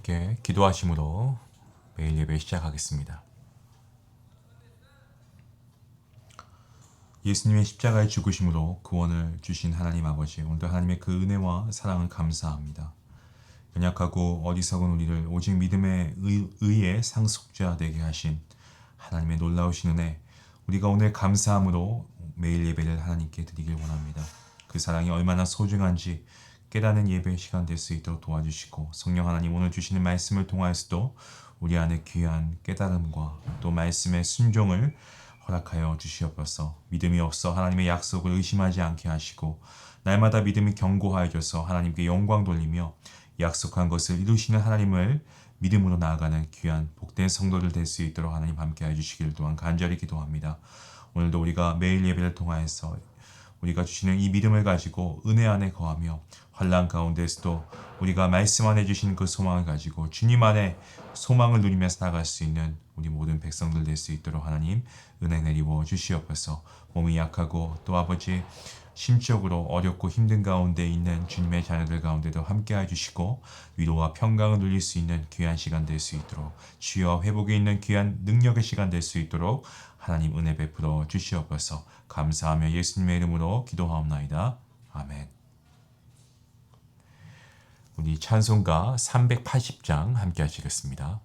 함께 기도하심으로 매일 예배 시작하겠습니다. 예수님의 십자가의 죽으심으로 구원을 주신 하나님 아버지, 오늘도 하나님의 그 은혜와 사랑을 감사합니다. 연약하고 어리석은 우리를 오직 믿음의 의의 상속자 되게 하신 하나님의 놀라우신 은혜, 우리가 오늘 감사함으로 매일 예배를 하나님께 드리길 원합니다. 그 사랑이 얼마나 소중한지 깨닫는 예배의 시간 될 수 있도록 도와주시고, 성령 하나님 오늘 주시는 말씀을 통하여서도 우리 안에 귀한 깨달음과 또 말씀의 순종을 허락하여 주시옵소서. 믿음이 없어 하나님의 약속을 의심하지 않게 하시고, 날마다 믿음이 견고하여 져서 하나님께 영광 돌리며 약속한 것을 이루시는 하나님을 믿음으로 나아가는 귀한 복된 성도들 될 수 있도록 하나님 함께해 주시기를 또한 간절히 기도합니다. 오늘도 우리가 매일 예배를 통하여서 우리가 주시는 이 믿음을 가지고 은혜 안에 거하며 환난 가운데서도 우리가 말씀 안에 주신 그 소망을 가지고 주님 안에 소망을 누리면서 나갈 수 있는 우리 모든 백성들 될 수 있도록 하나님 은혜 내리워 주시옵소서. 몸이 약하고 또 아버지 심적으로 어렵고 힘든 가운데 있는 주님의 자녀들 가운데도 함께해 주시고 위로와 평강을 누릴 수 있는 귀한 시간 될 수 있도록, 치유와 회복에 있는 귀한 능력의 시간 될 수 있도록 하나님 은혜 베풀어 주시옵소서. 감사하며 예수님의 이름으로 기도하옵나이다. 아멘. 우리 찬송가 380장 함께 하시겠습니다.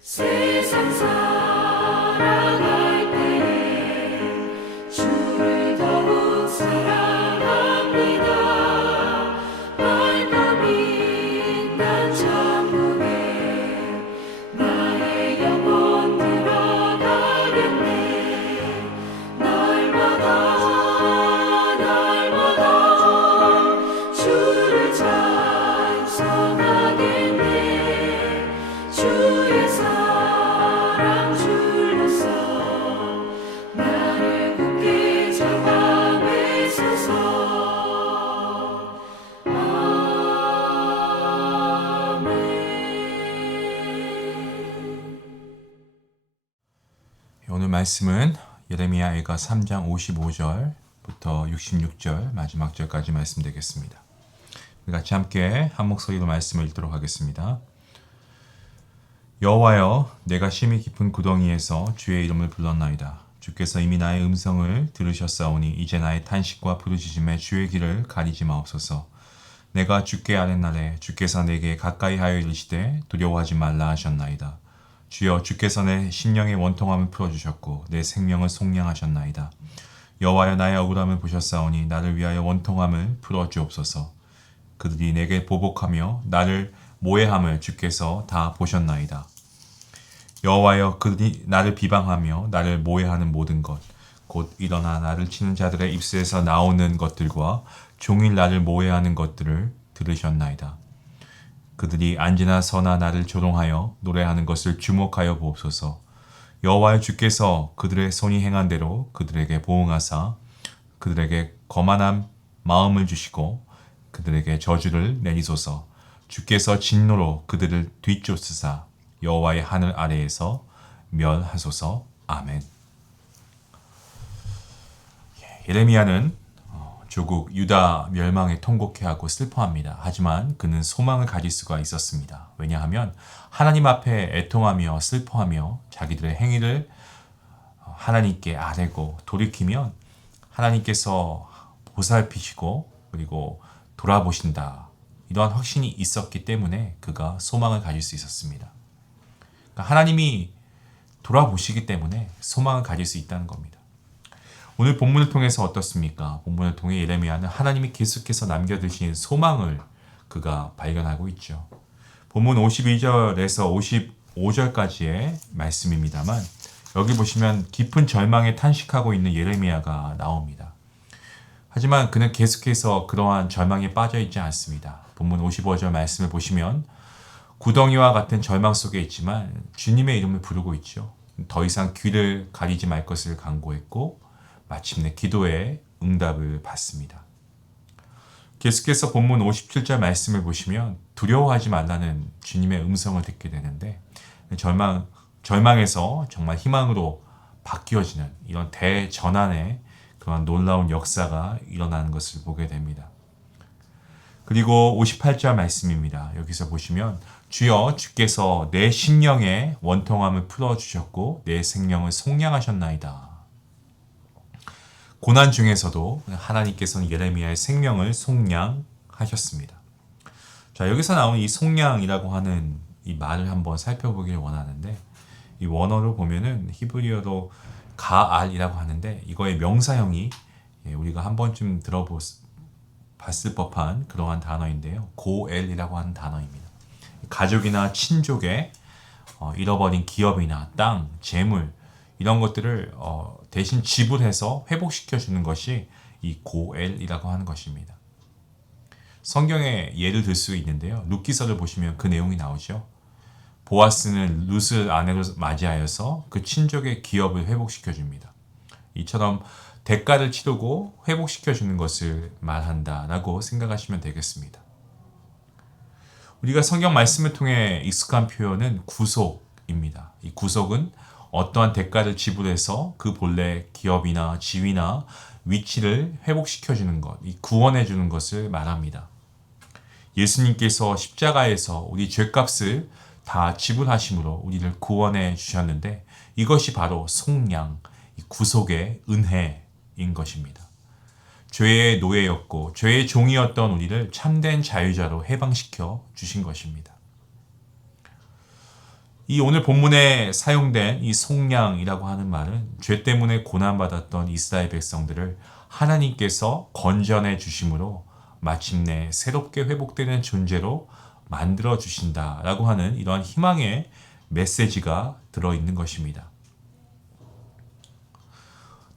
세상 살아갈 때에 주를 더욱 사랑합니다. 밝고 빛난 천국에 나의 영혼 들어가겠네. 날마다 주를 찬송하겠네. 주의 사랑 줄로서 나를 굳게 잡아 매소서. 아멘. 오늘 말씀은 예레미야가 3장 55절부터 66절 마지막 절까지 말씀드리겠습니다. 우리 같이 함께 한 목소리로 말씀을 읽도록 하겠습니다. 여호와여, 내가 심히 깊은 구덩이에서 주의 이름을 불렀나이다. 주께서 이미 나의 음성을 들으셨사오니 이제 나의 탄식과 부르짖음에 주의 길을 가리지 마옵소서. 내가 주께 아뢰날에 주께서 내게 가까이 하여 이르시되 두려워하지 말라 하셨나이다. 주여, 주께서 내 심령의 원통함을 풀어주셨고 내 생명을 속량하셨나이다. 여호와여, 나의 억울함을 보셨사오니 나를 위하여 원통함을 풀어주옵소서. 그들이 내게 보복하며 나를 모해함을 주께서 다 보셨나이다. 여호와여 그들이 나를 비방하며 나를 모해하는 모든 것 곧 일어나 나를 치는 자들의 입술에서 나오는 것들과 종일 나를 모해하는 것들을 들으셨나이다. 그들이 앉으나 서나 나를 조롱하여 노래하는 것을 주목하여 보옵소서. 여호와여 주께서 그들의 손이 행한 대로 그들에게 보응하사 그들에게 거만한 마음을 주시고 그들에게 저주를 내리소서. 주께서 진노로 그들을 뒤쫓으사 여호와의 하늘 아래에서 멸하소서. 아멘. 예레미야는 조국 유다 멸망에 통곡해하고 슬퍼합니다. 하지만 그는 소망을 가질 수가 있었습니다. 왜냐하면 하나님 앞에 애통하며 슬퍼하며 자기들의 행위를 하나님께 아뢰고 돌이키면 하나님께서 보살피시고 그리고 돌아보신다. 이러한 확신이 있었기 때문에 그가 소망을 가질 수 있었습니다. 그러니까 하나님이 돌아보시기 때문에 소망을 가질 수 있다는 겁니다. 오늘 본문을 통해서 어떻습니까? 본문을 통해 예레미야는 하나님이 계속해서 남겨두신 소망을 그가 발견하고 있죠. 본문 52절에서 55절까지의 말씀입니다만 여기 보시면 깊은 절망에 탄식하고 있는 예레미야가 나옵니다. 하지만 그는 계속해서 그러한 절망에 빠져 있지 않습니다. 본문 55절 말씀을 보시면 구덩이와 같은 절망 속에 있지만 주님의 이름을 부르고 있죠. 더 이상 귀를 가리지 말 것을 간구했고 마침내 기도에 응답을 받습니다. 계속해서 본문 57절 말씀을 보시면 두려워하지 말라는 주님의 음성을 듣게 되는데 절망에서 정말 희망으로 바뀌어지는 이런 대전환의 그런 놀라운 역사가 일어나는 것을 보게 됩니다. 그리고 58절 말씀입니다. 여기서 보시면 주여 주께서 내 심령의 원통함을 풀어주셨고 내 생명을 속량하셨나이다. 고난 중에서도 하나님께서는 예레미야의 생명을 속량하셨습니다. 자, 여기서 나오는 이 속량이라고 하는 이 말을 한번 살펴보길 원하는데 이 원어로 보면은 히브리어로 가알이라고 하는데 이거의 명사형이 우리가 한 번쯤 봤을 법한 그러한 단어인데요. 고엘이라고 하는 단어입니다. 가족이나 친족의 잃어버린 기업이나 땅, 재물 이런 것들을 대신 지불해서 회복시켜주는 것이 이 고엘이라고 하는 것입니다. 성경에 예를 들 수 있는데요. 룻기서를 보시면 그 내용이 나오죠. 보아스는 룻을 아내로 맞이하여서 그 친족의 기업을 회복시켜줍니다. 이처럼 대가를 치르고 회복시켜주는 것을 말한다라고 생각하시면 되겠습니다. 우리가 성경 말씀을 통해 익숙한 표현은 구속입니다. 이 구속은 어떠한 대가를 지불해서 그 본래 기업이나 지위나 위치를 회복시켜주는 것, 이 구원해주는 것을 말합니다. 예수님께서 십자가에서 우리 죄값을 다 지불하심으로 우리를 구원해 주셨는데 이것이 바로 속량, 구속의 은혜인 것입니다. 죄의 노예였고 죄의 종이었던 우리를 참된 자유자로 해방시켜 주신 것입니다. 이 오늘 본문에 사용된 이 속량이라고 하는 말은 죄 때문에 고난받았던 이스라엘 백성들을 하나님께서 건져내 주심으로 마침내 새롭게 회복되는 존재로 만들어 주신다라고 하는 이러한 희망의 메시지가 들어있는 것입니다.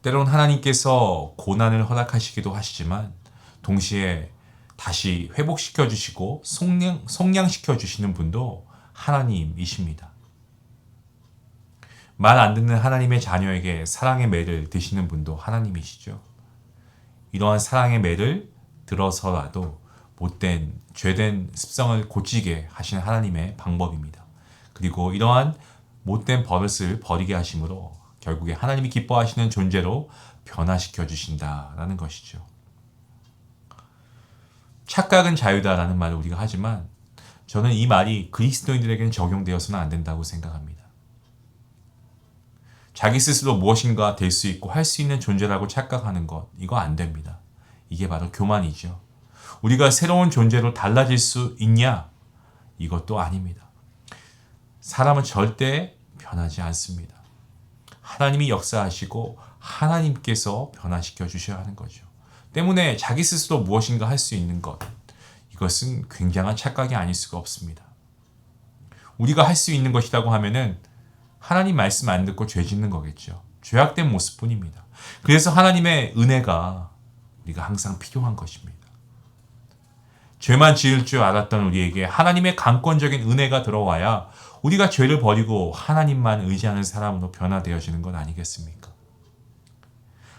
때론 하나님께서 고난을 허락하시기도 하시지만 동시에 다시 회복시켜 주시고 속량시켜 주시는 분도 하나님이십니다. 말 안 듣는 하나님의 자녀에게 사랑의 매를 드시는 분도 하나님이시죠. 이러한 사랑의 매를 들어서라도 못된 죄된 습성을 고치게 하시는 하나님의 방법입니다. 그리고 이러한 못된 버릇을 버리게 하심으로 결국에 하나님이 기뻐하시는 존재로 변화시켜 주신다라는 것이죠. 착각은 자유다라는 말을 우리가 하지만 저는 이 말이 그리스도인들에게는 적용되어서는 안 된다고 생각합니다. 자기 스스로 무엇인가 될 수 있고 할 수 있는 존재라고 착각하는 것, 이거 안 됩니다. 이게 바로 교만이죠. 우리가 새로운 존재로 달라질 수 있냐? 이것도 아닙니다. 사람은 절대 변하지 않습니다. 하나님이 역사하시고 하나님께서 변화시켜 주셔야 하는 거죠. 때문에 자기 스스로 무엇인가 할 수 있는 것, 이것은 굉장한 착각이 아닐 수가 없습니다. 우리가 할 수 있는 것이라고 하면은 하나님 말씀 안 듣고 죄 짓는 거겠죠. 죄악된 모습뿐입니다. 그래서 하나님의 은혜가 우리가 항상 필요한 것입니다. 죄만 지을 줄 알았던 우리에게 하나님의 강권적인 은혜가 들어와야 우리가 죄를 버리고 하나님만 의지하는 사람으로 변화되어지는 것 아니겠습니까?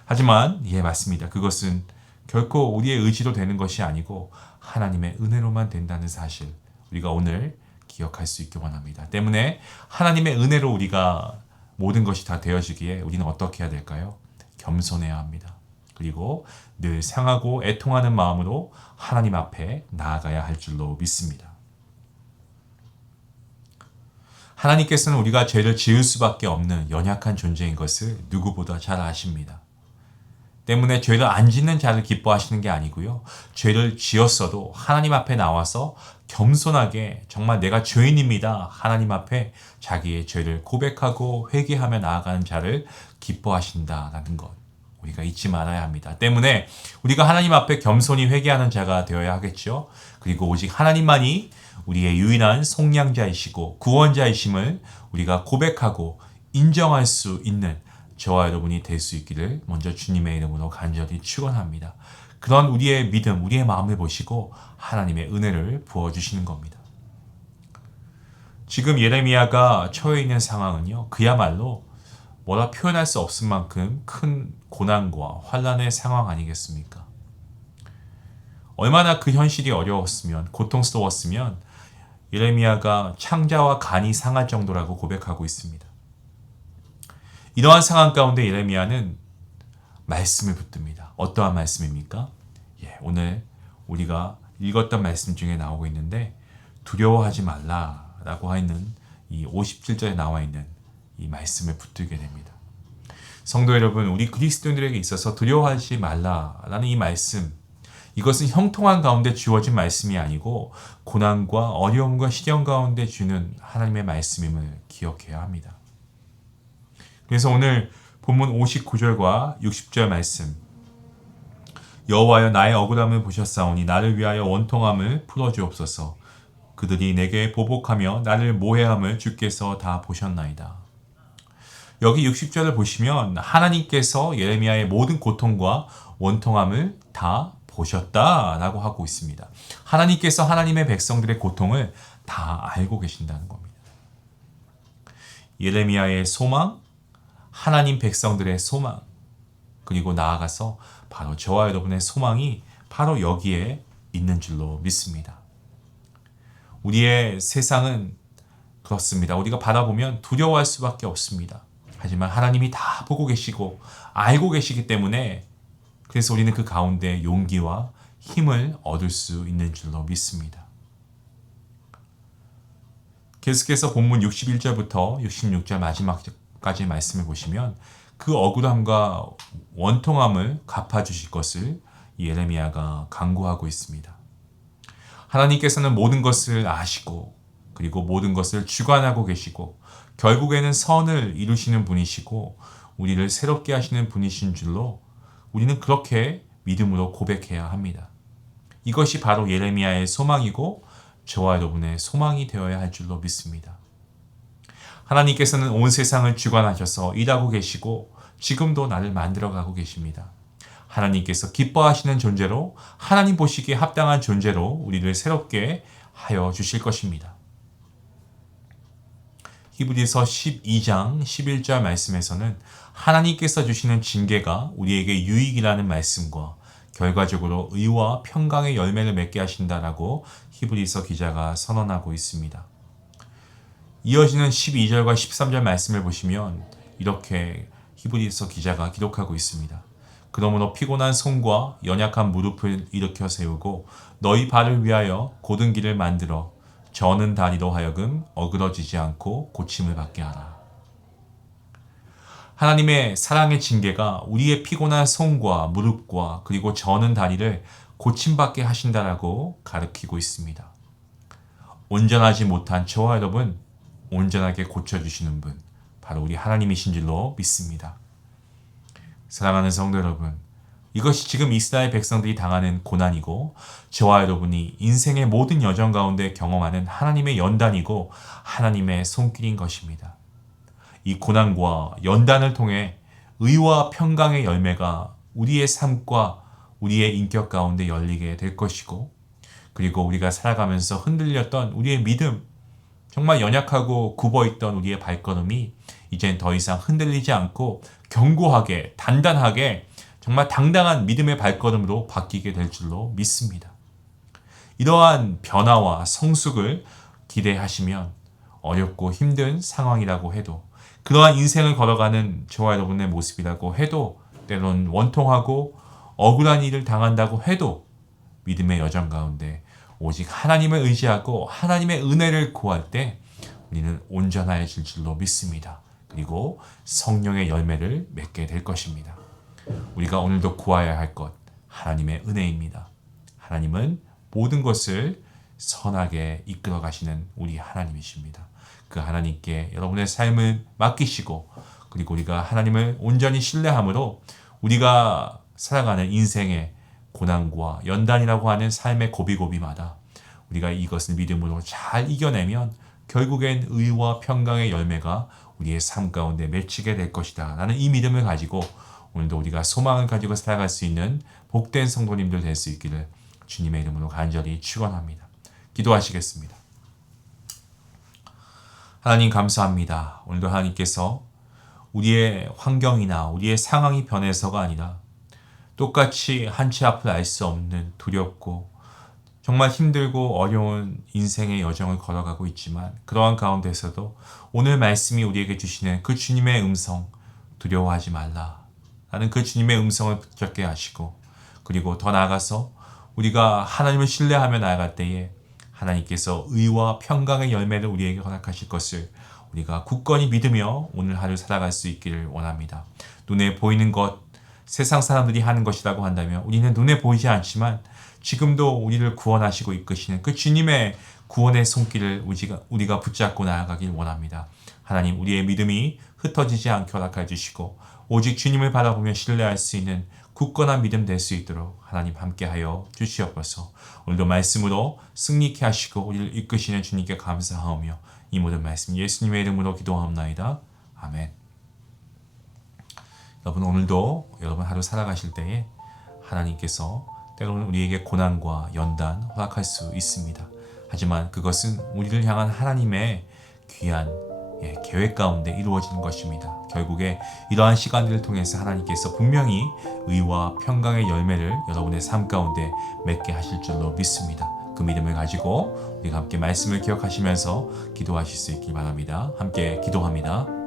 하지만 맞습니다. 그것은 결코 우리의 의지로 되는 것이 아니고 하나님의 은혜로만 된다는 사실 우리가 오늘 기억할 수 있기 원합니다. 때문에 하나님의 은혜로 우리가 모든 것이 다 되어지기에 우리는 어떻게 해야 될까요? 겸손해야 합니다. 그리고 늘 상하고 애통하는 마음으로 하나님 앞에 나아가야 할 줄로 믿습니다. 하나님께서는 우리가 죄를 지을 수밖에 없는 연약한 존재인 것을 누구보다 잘 아십니다. 때문에 죄를 안 짓는 자를 기뻐하시는 게 아니고요. 죄를 지었어도 하나님 앞에 나와서 겸손하게 정말 내가 죄인입니다. 하나님 앞에 자기의 죄를 고백하고 회개하며 나아가는 자를 기뻐하신다라는 것. 우리가 잊지 말아야 합니다. 때문에 우리가 하나님 앞에 겸손히 회개하는 자가 되어야 하겠죠. 그리고 오직 하나님만이 우리의 유일한 속량자이시고 구원자이심을 우리가 고백하고 인정할 수 있는 저와 여러분이 될 수 있기를 먼저 주님의 이름으로 간절히 축원합니다. 그런 우리의 믿음, 우리의 마음을 보시고 하나님의 은혜를 부어주시는 겁니다. 지금 예레미야가 처해 있는 상황은요, 그야말로 뭐라 표현할 수 없을 만큼 큰 고난과 환난의 상황 아니겠습니까? 얼마나 그 현실이 어려웠으면, 고통스러웠으면 예레미야가 창자와 간이 상할 정도라고 고백하고 있습니다. 이러한 상황 가운데 예레미야는 말씀을 붙듭니다. 어떠한 말씀입니까? 오늘 우리가 읽었던 말씀 중에 나오고 있는데 두려워하지 말라라고 하는 이 57절에 나와 있는 이 말씀을 붙들게 됩니다. 성도 여러분, 우리 그리스도인들에게 있어서 두려워하지 말라라는 이 말씀, 이것은 형통한 가운데 주어진 말씀이 아니고 고난과 어려움과 시련 가운데 주는 하나님의 말씀임을 기억해야 합니다. 그래서 오늘 본문 59절과 60절 말씀, 여호와여 나의 억울함을 보셨사오니 나를 위하여 원통함을 풀어주옵소서. 그들이 내게 보복하며 나를 모해함을 주께서 다 보셨나이다. 여기 60절을 보시면 하나님께서 예레미야의 모든 고통과 원통함을 다 보셨다라고 하고 있습니다. 하나님께서 하나님의 백성들의 고통을 다 알고 계신다는 겁니다. 예레미야의 소망, 하나님 백성들의 소망, 그리고 나아가서 바로 저와 여러분의 소망이 바로 여기에 있는 줄로 믿습니다. 우리의 세상은 그렇습니다. 우리가 바라보면 두려워할 수밖에 없습니다. 하지만 하나님이 다 보고 계시고 알고 계시기 때문에 그래서 우리는 그 가운데 용기와 힘을 얻을 수 있는 줄로 믿습니다. 계속해서 본문 61절부터 66절 마지막까지 말씀을 보시면 그 억울함과 원통함을 갚아주실 것을 예레미야가 강구하고 있습니다. 하나님께서는 모든 것을 아시고 그리고 모든 것을 주관하고 계시고 결국에는 선을 이루시는 분이시고 우리를 새롭게 하시는 분이신 줄로 우리는 그렇게 믿음으로 고백해야 합니다. 이것이 바로 예레미야의 소망이고 저와 여러분의 소망이 되어야 할 줄로 믿습니다. 하나님께서는 온 세상을 주관하셔서 일하고 계시고 지금도 나를 만들어가고 계십니다. 하나님께서 기뻐하시는 존재로 하나님 보시기에 합당한 존재로 우리를 새롭게 하여 주실 것입니다. 히브리서 12장 11절 말씀에서는 하나님께서 주시는 징계가 우리에게 유익이라는 말씀과 결과적으로 의와 평강의 열매를 맺게 하신다라고 히브리서 기자가 선언하고 있습니다. 이어지는 12절과 13절 말씀을 보시면 이렇게 히브리서 기자가 기록하고 있습니다. 그러므로 피곤한 손과 연약한 무릎을 일으켜 세우고 너희 발을 위하여 곧은 길을 만들어 저는 다리로 하여금 어그러지지 않고 고침을 받게 하라. 하나님의 사랑의 징계가 우리의 피곤한 손과 무릎과 그리고 저는 다리를 고침받게 하신다라고 가르치고 있습니다. 온전하지 못한 저와 여러분, 온전하게 고쳐주시는 분, 바로 우리 하나님이신 줄로 믿습니다. 사랑하는 성도 여러분, 이것이 지금 이스라엘 백성들이 당하는 고난이고 저와 여러분이 인생의 모든 여정 가운데 경험하는 하나님의 연단이고 하나님의 손길인 것입니다. 이 고난과 연단을 통해 의와 평강의 열매가 우리의 삶과 우리의 인격 가운데 열리게 될 것이고, 그리고 우리가 살아가면서 흔들렸던 우리의 믿음, 정말 연약하고 굽어있던 우리의 발걸음이 이젠 더 이상 흔들리지 않고 견고하게, 단단하게, 정말 당당한 믿음의 발걸음으로 바뀌게 될 줄로 믿습니다. 이러한 변화와 성숙을 기대하시면 어렵고 힘든 상황이라고 해도, 그러한 인생을 걸어가는 저와 여러분의 모습이라고 해도, 때로는 원통하고 억울한 일을 당한다고 해도 믿음의 여정 가운데 오직 하나님을 의지하고 하나님의 은혜를 구할 때 우리는 온전해질 줄로 믿습니다. 그리고 성령의 열매를 맺게 될 것입니다. 우리가 오늘도 구해야 할 것, 하나님의 은혜입니다. 하나님은 모든 것을 선하게 이끌어 가시는 우리 하나님이십니다. 그 하나님께 여러분의 삶을 맡기시고, 그리고 우리가 하나님을 온전히 신뢰함으로 우리가 살아가는 인생의 고난과 연단이라고 하는 삶의 고비고비마다 우리가 이것을 믿음으로 잘 이겨내면 결국엔 의와 평강의 열매가 우리의 삶 가운데 맺히게 될 것이다 라는 이 믿음을 가지고 오늘도 우리가 소망을 가지고 살아갈 수 있는 복된 성도님들 될 수 있기를 주님의 이름으로 간절히 축원합니다. 기도하시겠습니다. 하나님 감사합니다. 오늘도 하나님께서 우리의 환경이나 우리의 상황이 변해서가 아니라 똑같이 한치 앞을 알 수 없는 두렵고 정말 힘들고 어려운 인생의 여정을 걸어가고 있지만, 그러한 가운데서도 오늘 말씀이 우리에게 주시는 그 주님의 음성, 두려워하지 말라 라는 그 주님의 음성을 붙잡게 하시고, 그리고 더 나아가서 우리가 하나님을 신뢰하며 나아갈 때에 하나님께서 의와 평강의 열매를 우리에게 허락하실 것을 우리가 굳건히 믿으며 오늘 하루 살아갈 수 있기를 원합니다. 눈에 보이는 것, 세상 사람들이 하는 것이라고 한다면 우리는 눈에 보이지 않지만 지금도 우리를 구원하시고 이끄시는 그 주님의 구원의 손길을 우리가 붙잡고 나아가길 원합니다. 하나님, 우리의 믿음이 흩어지지 않게 허락해 주시고 오직 주님을 바라보며 신뢰할 수 있는 굳건한 믿음 될 수 있도록 하나님 함께하여 주시옵소서. 오늘도 말씀으로 승리케 하시고 우리를 이끄시는 주님께 감사하오며 이 모든 말씀 예수님의 이름으로 기도하옵나이다. 아멘. 여러분, 오늘도 여러분 하루 살아가실 때에 하나님께서 때로는 우리에게 고난과 연단 허락할 수 있습니다. 하지만 그것은 우리를 향한 하나님의 귀한 계획 가운데 이루어지는 것입니다. 결국에 이러한 시간들을 통해서 하나님께서 분명히 의와 평강의 열매를 여러분의 삶 가운데 맺게 하실 줄로 믿습니다. 그 믿음을 가지고 우리가 함께 말씀을 기억하시면서 기도하실 수 있길 바랍니다. 함께 기도합니다.